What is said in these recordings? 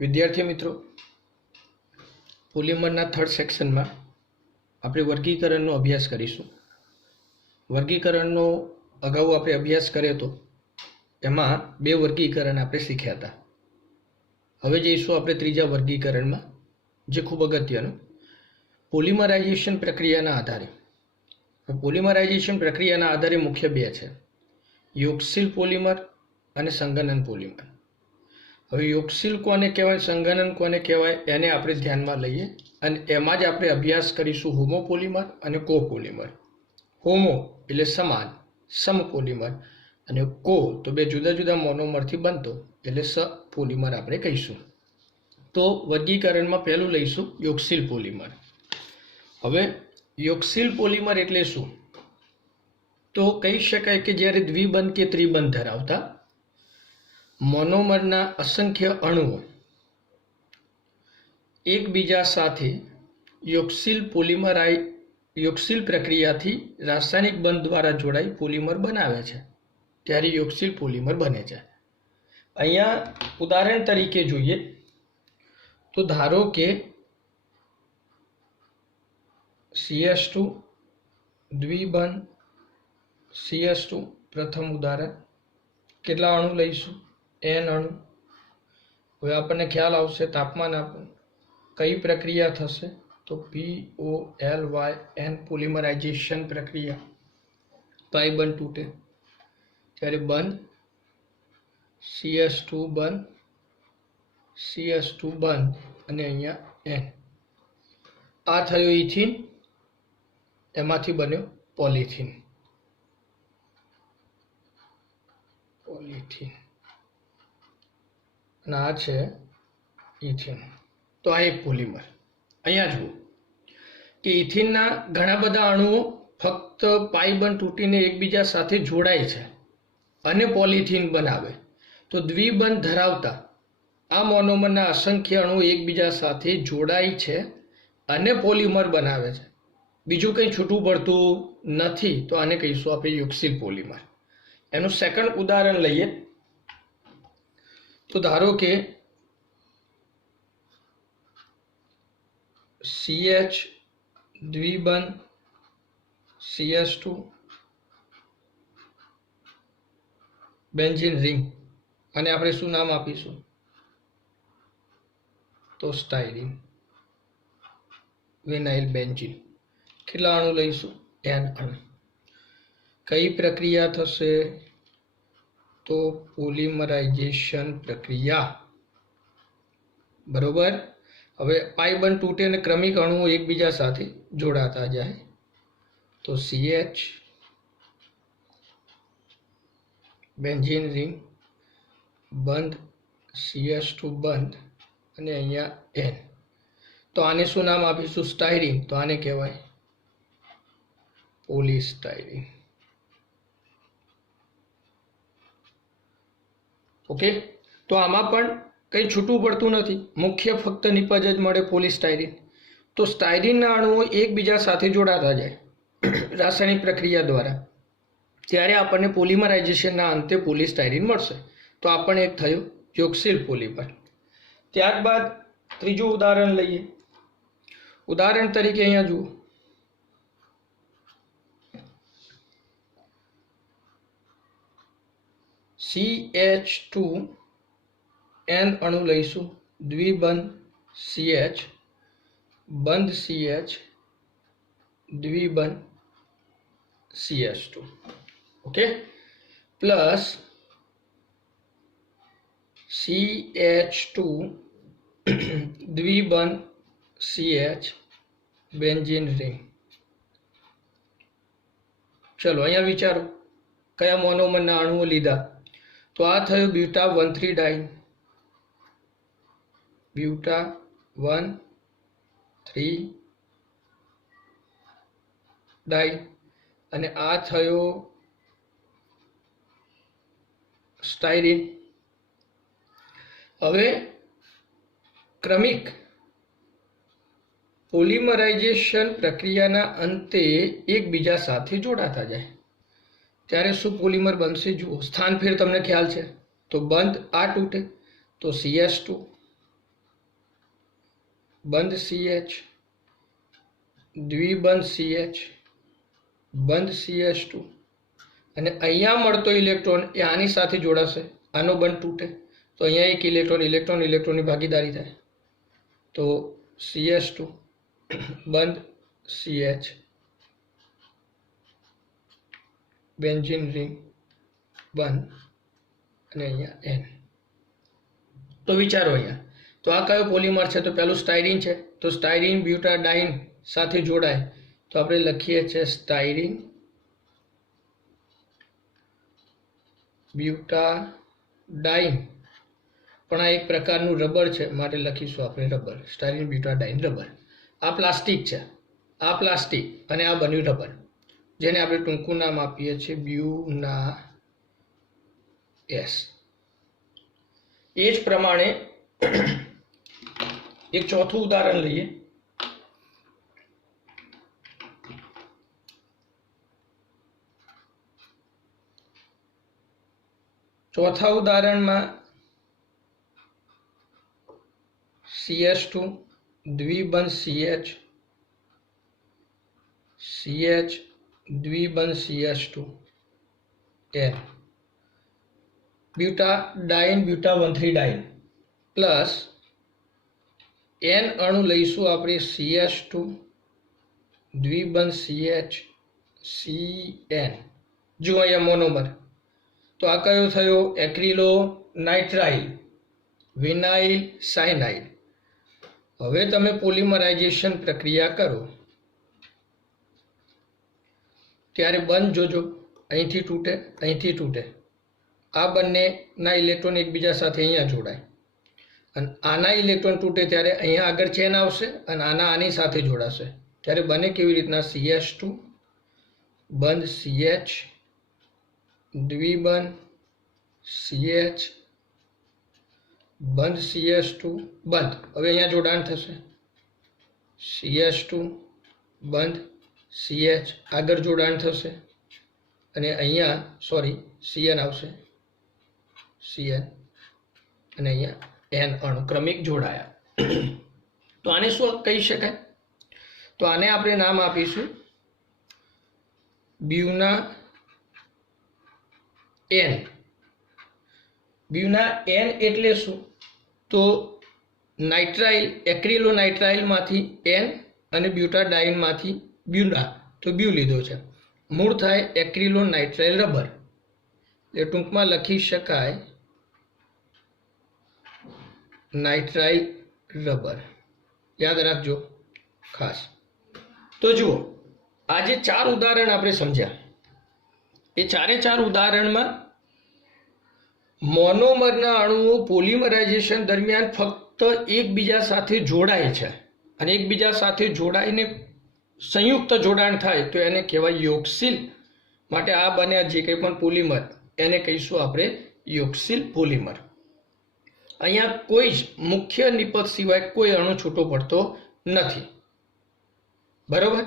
विद्यार्थी मित्रों, પોલિમરના થર્ડ સેક્શનમાં આપણે વર્ગીકરણનો અભ્યાસ કરીશું। વર્ગીકરણનો અગાઉ આપણે અભ્યાસ કર્યો હતો, એમાં બે વર્ગીકરણ આપણે શીખ્યા હતા। હવે જઈશું આપણે ત્રીજા વર્ગીકરણમાં, જે ખૂબ અગત્યનું પોલિમરાઇઝેશન પ્રક્રિયાના આધારે। પોલિમરાઇઝેશન પ્રક્રિયાના આધારે મુખ્ય બે છે, યોગશીલ પોલિમર અને સંગનન પોલિમર। હવે યોગશીલ કોને કહેવાય, સંગનન કોને કહેવાય, એને આપણે ધ્યાનમાં લઈએ અને એમાં જ આપણે અભ્યાસ કરીશું હોમોપોલિમર અને કોપોલિમર। હોમો એટલે સમાન, સમપોલિમર, અને કો તો બે જુદા જુદા મોનોમરથી બનતો એટલે સપોલિમર આપણે કહીશું। તો વર્ગીકરણમાં પહેલું લઈશું યોગશીલ પોલિમર। હવે યોગશીલ પોલિમર એટલે શું? તો કહી શકાય કે જ્યારે દ્વિબંધ કે ત્રિબંધ ધરાવતા મોનોમરના અસંખ્ય અણુઓ એકબીજા સાથે યોગશીલ પ્રક્રિયાથી રાસાયણિક બંધ દ્વારા જોડાઈ પોલિમર બનાવે છે, ત્યારે યોગશીલ પોલિમર બને છે। અહીંયા ઉદાહરણ તરીકે જોઈએ તો ધારો કે CH2 દ્વિબંધ CH2 પ્રથમ ઉદાહરણ, કેટલા અણુ લઈશું? N અણુ। હવે આપણને ખ્યાલ આવશે, તાપમાન આપો, કઈ પ્રક્રિયા થશે? તો POLYN પોલિમરાઇઝેશન પ્રક્રિયા। પાઈ બંધ તૂટે ત્યારે બંધ, CH2 બંધ, CH2 બંધ, અને અહીંયા N। આ થયો ઇથિન, એમાંથી બન્યો પોલિથીન। અને આ છે ઇથિન। તો આ એક પોલિમર। અહીંયા જુઓ કે ઇથિનના ઘણા બધા અણુઓ ફક્ત પાઈ બંધ તૂટીને એકબીજા સાથે જોડાય છે અને પોલિથીન બનાવે। તો દ્વિબંધ ધરાવતા આ મોનોમરના અસંખ્ય અણુઓ એકબીજા સાથે જોડાય છે અને પોલિમર બનાવે છે, બીજું કંઈ છૂટું પડતું નથી। તો આને કહીશું આપણે યોગશીલ પોલિમર। એનું સેકન્ડ ઉદાહરણ લઈએ તો ધારો કે CH દ્વિબંધ CH2 બેન્ઝીન રિંગ, અને આપણે શું નામ આપીશું? તો સ્ટાયરીન વિનાઇલ બેન્ઝીન। કેટલા અણુ લઈશું? N અણુ। કઈ પ્રક્રિયા થશે? તો પોલિમરાઇઝેશન પ્રક્રિયા, બરોબર। હવે પાઈ બંધ તૂટે અને ક્રમિક અણુઓ એકબીજા સાથે જોડાતા જાય, તો CH બેન્ઝીન રિંગ બંધ, CH2 બંધ, અને અહીંયા N। તો આને શું નામ આપીશું? સ્ટાયરીન। તો આને કહેવાય પોલિસ્ટાયરીન। ઓકે, તો આમાં પણ કંઈ છૂટું પડતું નથી, મુખ્ય ફક્ત નિપજ જ મળે પોલિસ્ટાયરીન। તો સ્ટાયરીનના અણુઓ એકબીજા સાથે જોડાતા જાય રાસાયણિક પ્રક્રિયા દ્વારા, ત્યારે આપણને પોલિમરાઇઝેશનના અંતે પોલિસ્ટાયરીન મળશે। તો આપણને એક થયું યોગશીલ પોલિમર। ત્યારબાદ ત્રીજું ઉદાહરણ લઈએ। ઉદાહરણ તરીકે અહીંયા જુઓ, CH2 N અણુ લઈશું, દ્વિબંધ CH બંધ CH દ્વિબંધ CH2, ઓકે, પ્લસ CH2 દ્વિબંધ CH બેન્ઝીન રિંગ। ચલો અહીંયા વિચારો કયા મોનોમરના અણુઓ લીધા? તો આ થયું બ્યુટા 1,3 ડાઇન, બ્યુટા 1,3 ડાઇન, અને આ થયો સ્ટાયરીન। હવે ક્રમિક પોલિમરાઇઝેશન પ્રક્રિયાના અંતે એકબીજા સાથે જોડાતા જાય, ત્યારે શું પોલિમર બનશે? જુઓ, સ્થાન ફેર તમને ખ્યાલ છે। તો બંધ આ તૂટે તો CH2 બંધ CH, દ્વિબંધ CH, બંધ CH2 અને અહીંયા મળતો ઇલેક્ટ્રોન એ આની સાથે જોડાશે, આનો બંધ તૂટે તો અહીંયા એક ઇલેક્ટ્રોનની ભાગીદારી થાય તો CH2 બંધ CH, બેન્ઝીન રિંગ બંધ અને અહીંયા N. તો વિચારો અહીંયા તો આ કયો પોલિમર છે? તો પહેલું સ્ટાયરીન છે, તો સ્ટાયરીન બ્યુટાડાઇન સાથે જોડાય તો આપણે લખીએ છીએ સ્ટાયરીન બ્યુટાડાઇન, પણ આ એક પ્રકારનું રબર છે માટે લખીશું આપણે રબર, સ્ટાયરીન બ્યુટાડાઇન રબર. આ પ્લાસ્ટિક છે, આ પ્લાસ્ટિક અને આ બન્યું રબર, જેને આપણે ટૂંકું નામ આપીએ છીએ બ્યુના S. એ જ પ્રમાણે એક ચોથું ઉદાહરણ લઈએ. ચોથા ઉદાહરણમાં CH2 દ્વિબંધ CH, CH દ્વિબંધ CH2 N, બ્યુટાડાઇન બ્યુટા1,3-ડાઇન પ્લસ N અણુ લઈશું આપણે CH2 દ્વિબંધ CH CN. જો અહીંયા મોનોમર તો આ કયો થયો? એક્રિલો નાઇટ્રાઇલ વિનાઇલ સાયનાઇડ. હવે તમે પોલિમરાઇઝેશન પ્રક્રિયા કરો ત્યારે બંધ જોજો, અહીંથી તૂટે અહીંથી તૂટે, આ બંનેના ઇલેક્ટ્રોન એકબીજા સાથે અહીંયા જોડાય અને આના ઇલેક્ટ્રોન તૂટે ત્યારે અહીંયા આગળ ચેન આવશે અને આની સાથે જોડાશે ત્યારે બને કેવી રીતના? CH2 બંધ CH દ્વિબંધ CH બંધ CH2 બંધ. હવે અહીંયા જોડાણ થશે CH2 બંધ CH, આગળ જોડાણ થશે અને અહીંયા CN આવશે, CN અને અહીંયા N અણુ ક્રમિક જોડાયા. તો આને શું કહી શકાય? તો આને આપણે નામ આપીશું બ્યુના N. બ્યુના N એટલે શું? તો નાઇટ્રાઇલ એક્રિલોનાઇટ્રાઇલમાંથી N અને બ્યુટાડાઇનમાંથી બ્યુના, તો બ્યુ લીધો છે, મૂળ થાય એક્રિલોનાઇટ્રાઇલ રબર. એ ટૂંકમાં લખી શકાય નાઇટ્રાઇલ રબર. યાદ રાખજો ખાસ. તો જુઓ, આ જે 4 ઉદાહરણ આપણે સમજ્યા એ ચારે 4 ઉદાહરણમાં મોનોમરના અણુઓ પોલિમરાઇઝેશન દરમિયાન ફક્ત એકબીજા સાથે જોડાય છે અને એકબીજા સાથે જોડાઈને સંયુક્ત જોડાણ થાય તો એને કહેવાય યોક્સિલ. માટે આ બન્યા જે કંઈ પણ પોલિમર એને કહીશું આપણે યોક્સિલ પોલિમર. અહીંયા કોઈ જ મુખ્ય નિપજ સિવાય કોઈ અણુ છૂટો પડતો નથી, બરોબર?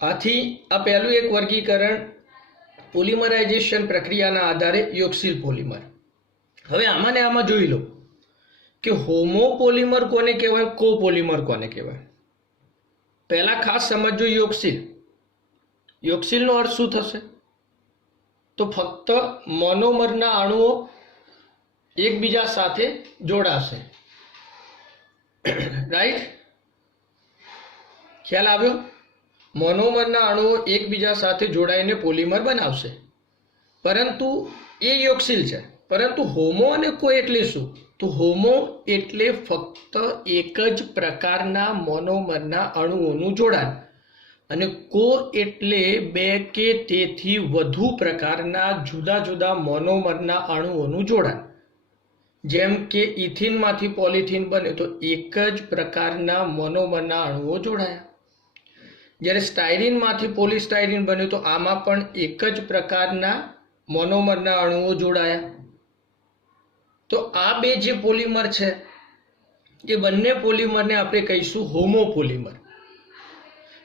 આથી આ પહેલું એક વર્ગીકરણ પોલિમરાઇઝેશન પ્રક્રિયાના આધારે યોક્સિલ પોલિમર. હવે આમાં ને આમાં જોઈ લો કે હોમોપોલિમર કોને કહેવાય, કોપોલિમર કોને કહેવાય. પહેલા ખાસ સમજો યોક્સિલ. યોક્સિલનો અર્થ શું થશે? તો ફક્ત મોનોમરના અણુઓ એકબીજા સાથે જોડાશે, રાઈટ? ખ્યાલ આવ્યો? મોનોમરના અણુઓ એકબીજા સાથે જોડાઈને પોલિમર બનાવશે, પરંતુ એ યોક્સિલ છે. પરંતુ હોમો અને કો એટલે શું? તો હોમો એટલે ફક્ત એક જ પ્રકારના મોનોમરના અણુઓનું જોડાણ અને કો એટલે 2 કે તેથી વધુ પ્રકારના જુદા જુદા મોનોમરના અણુઓનું જોડાણ. જેમ કે ઇથિનમાંથી પોલિથીન બને તો એક જ પ્રકારના મોનોમરના અણુઓ જોડાયા. જ્યારે સ્ટાયરીનમાંથી પોલિસ્ટાયરીન બન્યું તો આમાં પણ એક જ પ્રકારના મોનોમરના અણુઓ જોડાયા. તો આ બે જે પોલિમર છે એ બંને પોલિમરને આપણે કહીશું હોમોપોલિમર.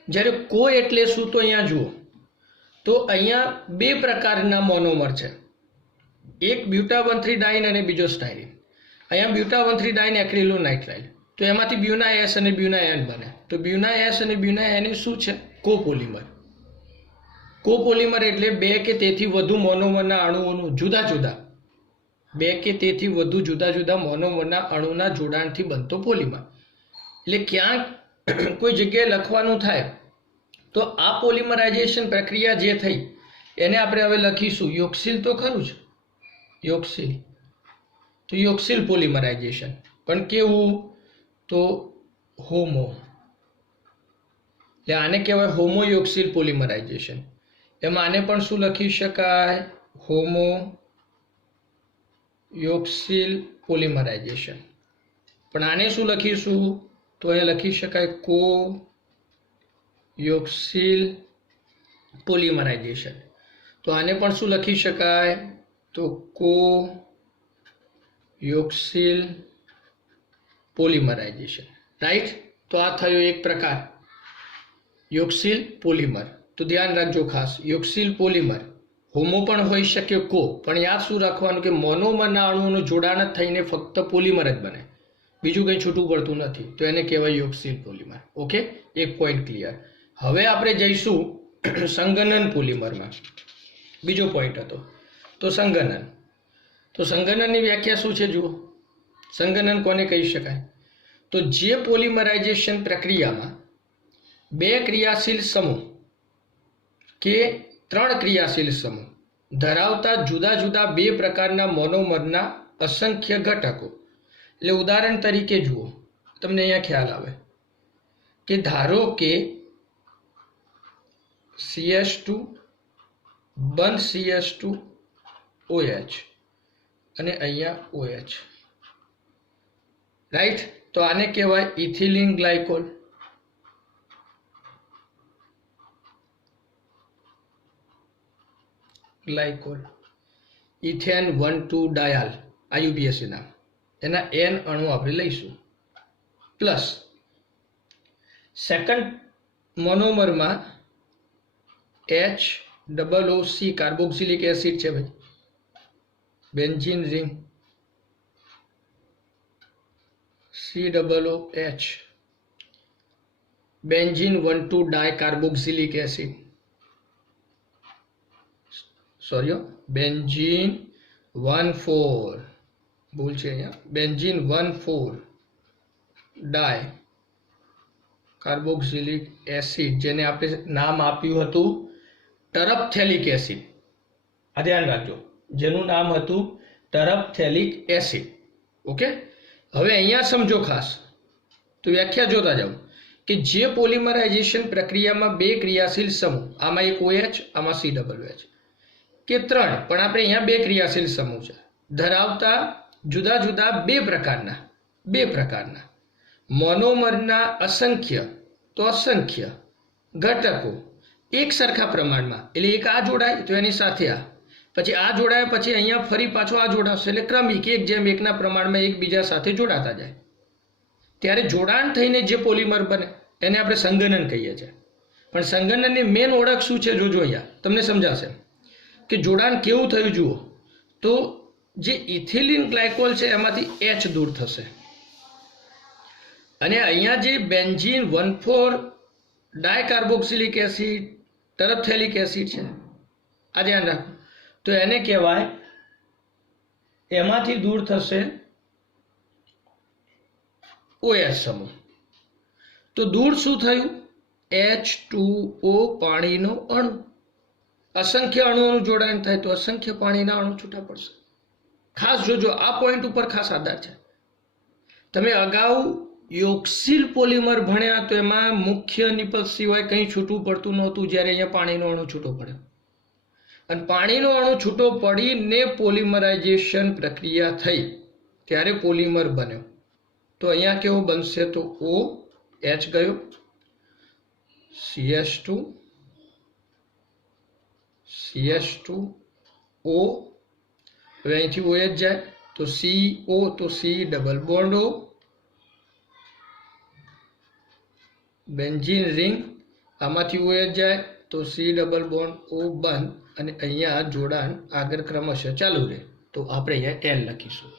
જ્યારે કો એટલે શું? તો અહીંયા જુઓ, તો અહીંયા 2 પ્રકારના મોનોમર છે, એક બ્યુટા1,3-ડાઇન અને બીજો સ્ટાયરીન. અહીંયા બ્યુટા 1,3 ડાયનેક્રિલોનાઇટ્રાઇલ, તો એમાંથી બ્યુના એસ અને બ્યુના એન બને. તો બ્યુના એસ અને બ્યુના એન શું છે? કોપોલિમર. કોપોલિમર એટલે બે કે તેથી વધુ મોનોમરના અણુઓનું જુદા જુદા મોનોમરના અણુના જોડાણથી બનતો પોલિમર. એટલે ક્યાંક કોઈ જગ્યાએ લખવાનું થાય તો આ પોલિમરાઇઝેશન પ્રક્રિયા જે થઈ એને આપણે હવે લખીશું યોક્સિલ. તો ખરું જ યોક્સિલ. તો યોક્સિલ પોલિમરાઇઝેશન પણ કેવું? તો હોમો. એટલે આને કહેવાય હોમો યોક્સિલ પોલિમરાઇઝેશન. એમાં આને પણ શું લખી શકાય? હોમો યોક્સિલ પોલિમરાઇઝેશન. પણ આને શું લખીશું? તો અહીંયા લખી શકાય કો યોક્સિલ પોલિમરાઇઝેશન. તો આને પણ શું લખી શકાય? તો કો યોક્સિલ પોલિમરાઇઝેશન. રાઈટ. તો આ થયો એક પ્રકાર યોક્સિલ પોલિમર. તો ધ્યાન રાખજો ખાસ, યોક્સિલ પોલિમર હોમો પણ હોઈ શકે, કો. પણ યાદ શું રાખવાનું કે મોનોમરના અણુઓનું જોડાણ જ થઈને ફક્ત પોલિમર જ બને, બીજું કંઈ છૂટું પડતું નથી. તો એને કહેવાય યોક્સિલ પોલિમર. ઓકે, એક પોઈન્ટ ક્લિયર. હવે આપણે જઈશું સંગનન પોલિમરમાં. બીજો પોઈન્ટ હતો તો સંગનન. તો સંગનનની વ્યાખ્યા શું છે જુઓ. સંગનન કોને કહી શકાય? તો જે પોલિમરાઇઝેશન પ્રક્રિયામાં બે ક્રિયાશીલ સમૂહ કે ત્રણ ક્રિયાશીલ સમૂહ ધરાવતા જુદા જુદા બે પ્રકારના મોનોમરના અસંખ્ય ઘટકો. એટલે ઉદાહરણ તરીકે જુઓ, તમને અહીંયા ખ્યાલ આવે કે ધારો કે CS2 બંધ CS2 OH અને અહીંયા OH. રાઈટ. તો આને કહેવાય ethylene glycol. Ethane 1,2 diol IUPAC નામ. એના N અણુ આપણે લઈશું. પ્લસ સેકન્ડ મોનોમરમાં HOOC કાર્બોક્સિલિક એસિડ છે ભાઈ, benzene ring COOH, benzene 1,2 dicarboxylic acid, benzene 1,4, ભૂલ છે અહીંયા, બેન્ઝીન 1,4 ડાય કાર્બોક્સિલિક એસિડ, જેને આપણે નામ આપ્યું હતું ટરપથેલિક એસિડ. આ ધ્યાન રાખજો, જેનું નામ હતું ટરપથેલિક એસિડ. ઓકે, હવે અહીંયા સમજો ખાસ, તો વ્યાખ્યા જોતા જાઓ કે જે પોલિમરાઇઝેશન પ્રક્રિયામાં બે ક્રિયાશીલ સમૂહ, આમાં એક OH આમાં COOH કે ત્રણ, પણ આપણે અહીંયા બે ક્રિયાશીલ સમૂહ છે ધરાવતા જુદા જુદા બે પ્રકારના મોનોમરના અસંખ્ય ઘટકો એક સરખા પ્રમાણમાં, એટલે એક આ જોડાય તો એની સાથે આ, પછી આ જોડાય પછી અહીંયા ફરી પાછો આ જોડાશે, એટલે ક્રમિક 1:1 પ્રમાણમાં એકબીજા સાથે જોડાતા જાય. ત્યારે જોડાણ થઈને જે પોલિમર બને એને આપણે સંગનન કહીએ છીએ. પણ સંગનનની મેન ઓળખ શું છે જોજો, અહીંયા તમને સમજાશે કે જોડાણ કેવું થયું. જુઓ તો જે ઇથિલિન ગ્લાયકોલ છે એમાંથી H દૂર થશે અને અહીંયા જે બેન્ઝીન 1,4 ડાયકાર્બોક્સિલિક એસિડ ટરપથેલિક એસિડ છે, આ ધ્યાન રાખો, તો એને કહેવાય એમાંથી દૂર થશે OH સમૂહ. તો દૂર શું થયું? H2O પાણીનો અણુ. અસંખ્ય અણુઓનું જોડાણ થાય તો અસંખ્ય પાણીના અણુ છૂટા પડશે. ખાસ જોજો, આ પોઈન્ટ ઉપર ખાસ આધાર છે. તમે અગાઉ યોક્સિલ પોલિમર ભણ્યા તો એમાં મુખ્ય નિપજ સિવાય કંઈ છૂટું પડતું નહોતું, જ્યારે અહીંયા પાણીનો અણુ છૂટો પડ્યો અને પાણીનો અણુ છૂટો પડીને પોલિમરાઇઝેશન પ્રક્રિયા થઈ ત્યારે પોલિમર બન્યો. તો અહીંયા કેવો બનશે? તો OH ગયો, CS2O, હવે અહીંથી OH જાય તો CO, તો C double bond O, benzene ring, આમાંથી OH જાય તો C ડબલ બોન્ડ O બંધ, અને અહીંયા જોડાણ આગળ ક્રમશઃ ચાલુ રહે. તો આપણે અહીંયા N લખીશું.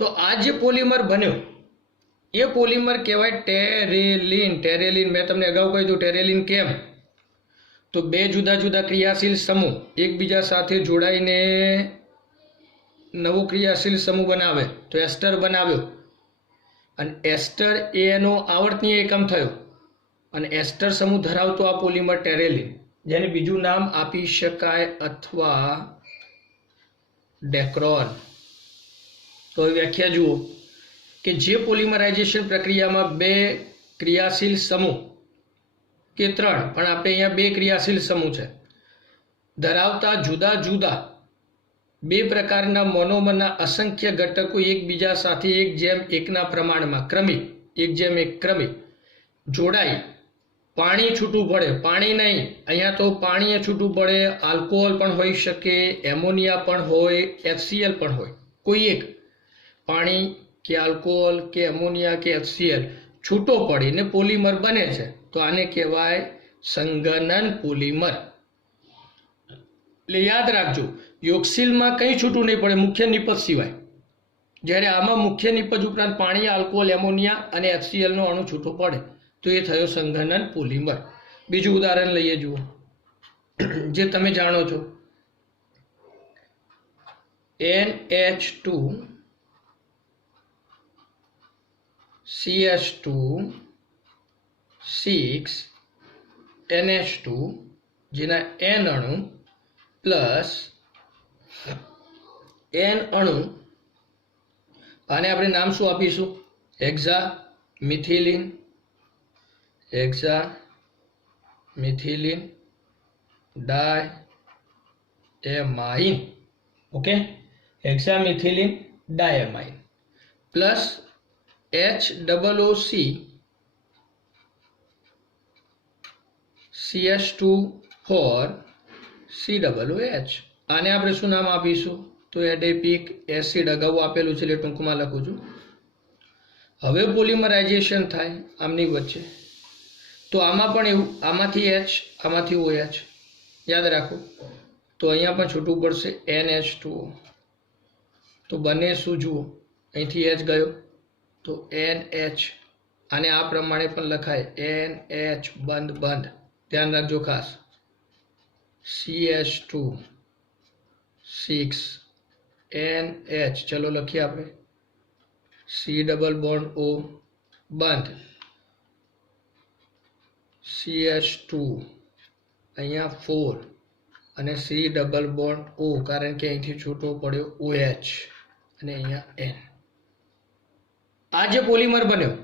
તો આ જે પોલિમર બન્યો એ પોલિમર કહેવાય ટેરેલિન. ટેરેલિન મેં તમને અગાઉ કહ્યું હતું. ટેરેલિન કેમ? તો બે જુદા જુદા ક્રિયાશીલ સમૂહ એકબીજા સાથે જોડાઈને નવો ક્રિયાશીલ સમૂહ બનાવે તો એસ્ટર બનાવ્યો, અને એસ્ટર એ એનો આવર્તનીય એકમ થયો, અને એસ્ટર સમૂહ ધરાવતો આ પોલિમર ટેરેલિન, જેને બીજું નામ આપી શકાય અથવા ડેક્રોન. તો વ્યાખ્યા જુઓ કે જે પોલિમરાઇઝેશન પ્રક્રિયામાં બે ક્રિયાશીલ સમૂહ કે ત્રણ, પણ આપણે અહીંયા બે ક્રિયાશીલ સમૂહ છે ધરાવતા જુદા જુદા બે પ્રકારના મોનોમરના અસંખ્ય ઘટકો એકબીજા સાથે 1:1 પ્રમાણમાં ક્રમિક 1:1 ક્રમિક જોડાઈ પાણી છૂટું પડે. પાણી નહીં, અહીંયા તો પાણી છૂટું પડે, આલ્કોહોલ પણ હોઈ શકે, એમોનિયા પણ હોય, HCl પણ હોય, કોઈ એક પાણી કે આલ્કોહોલ કે એમોનિયા કે HCl છૂટો પડીને પોલિમર બને છે, તો આને કહેવાય સંઘનન પોલિમર. એટલે યાદ રાખજો, યોગશીલમાં કંઈ છૂટું નહીં પડે મુખ્ય નિપજ સિવાય, જ્યારે આમાં મુખ્ય નિપજ ઉપરાંત પાણી, આલ્કોહોલ, એમોનિયા અને HCl નો અણુ છૂટો પડે તો એ થયો સંઘનન પોલિમર. બીજું ઉદાહરણ લઈએ, જુઓ, જે તમે જાણો છો, NH2 CH2 6 NH2 જેના N અણુ પ્લસ N અણુ, આને આપણે નામ શું આપીશું? Hexamethylene. Hexamethylene diamine. Okay, hexamethylene diamine plus HOOC CH2 COOH. આને આપણે શું નામ આપીશું? તો એડેપિક એસિડ. અગાઉ આપેલું છે એટલે ટૂંકમાં લખું છું. હવે પોલિમરાઇઝેશન થાય આમની વચ્ચે, તો આમાં પણ એવું, આમાંથી H આમાંથી OH, યાદ રાખો. તો અહીંયા પણ છૂટવું પડશે NH2O. તો બંને શું જુઓ, અહીંથી H ગયો તો NH, આને આ પ્રમાણે પણ લખાય NH બંધ બંધ, ધ્યાન રાખજો ખાસ. CH2 6 NH, ચલો લખીએ આપણે, C ડબલ બોન્ડ O બંધ, CH2 અહીંયા 4 અને C ડબલ બોન્ડ O, કારણ કે અહીંથી છૂટો પડ્યો OH અને અહીંયા N. આ જે પોલિમર બન્યો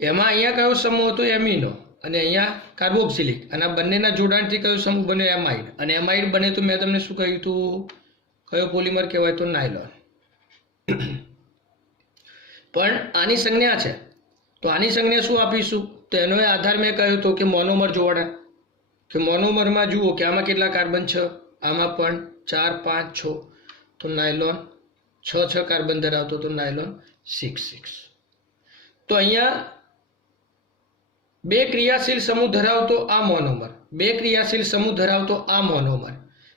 એમાં અહીંયા કયો સમૂહ હતો? એમિનો, અને અહીંયા કાર્બોક્સિલિક, અને આ બંનેના જોડાણથી કયો સમૂહ બન્યો? એમાઇડ. અને એમાઇડ બને તો મેં તમને શું કહ્યું હતું? કયો પોલિમર કહેવાય? તો નાયલોન. પણ આની સંજ્ઞા છે, તો આની સંજ્ઞા શું આપીશું? તો એનો આધાર મેં કહ્યું હતો કે મોનોમર જોડાણ, કે મોનોમરમાં જુઓ કે આમાં કેટલા કાર્બન છે, આમાં પણ 4 5 6, તો નાયલોન 6 કાર્બન ધરાવતો, તો નાયલોન 6. તો અહીંયા બે ક્રિયાશીલ સમૂહ ધરાવતો આ મોનોમર, બે ક્રિયાશીલ સમૂહ ધરાવતો આ મોનોમર,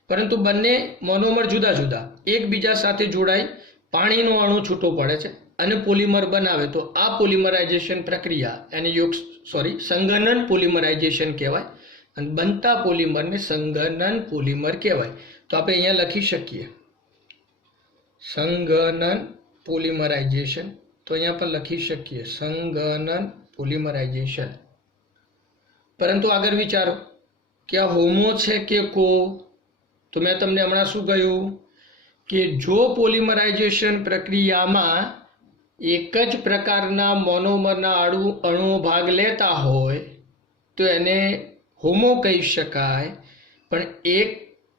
પરંતુ બંને મોનોમર જુદા જુદા એકબીજા સાથે જોડાઈ પાણીનો અણુ છૂટો પડે છે અને પોલિમર બનાવે, તો આ પોલિમરાઇઝેશન પ્રક્રિયા એને સંઘનન પોલિમરાઇઝેશન કહેવાય, અને બનતા પોલિમરને સંઘનન પોલિમર કહેવાય. તો આપણે અહીંયા લખી શકીએ સંઘનન પોલિમરાઇઝેશન, તો અહીંયા પણ લખી શકીએ સંઘનન પોલિમરાઇઝેશન. પરંતુ આગળ વિચારો કે આ હોમો છે કે કો? તો મેં તમને હમણાં શું કહ્યું કે જો પોલિમરાઇઝેશન પ્રક્રિયામાં એક જ પ્રકારના મોનોમરના અણુઓ ભાગ લેતા હોય તો એને હોમો કહી શકાય, પણ એક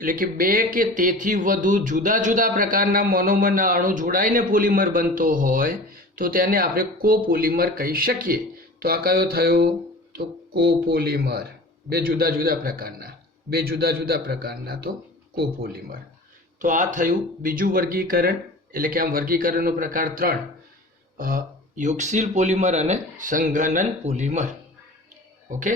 એટલે કે બે કે તેથી વધુ જુદા જુદા પ્રકારના મોનોમરના અણુ જોડાઈને પોલિમર બનતો હોય તો તેને આપણે કોપોલિમર કહી શકીએ. તો આ કયો થયો? તો કોપોલિમર. બે જુદા જુદા પ્રકારના તો કોપોલિમર. તો આ થયું બીજું વર્ગીકરણ, એટલે કે આમ વર્ગીકરણનો પ્રકાર 3, યોગશીલ પોલિમર અને સંઘનન પોલિમર. ઓકે.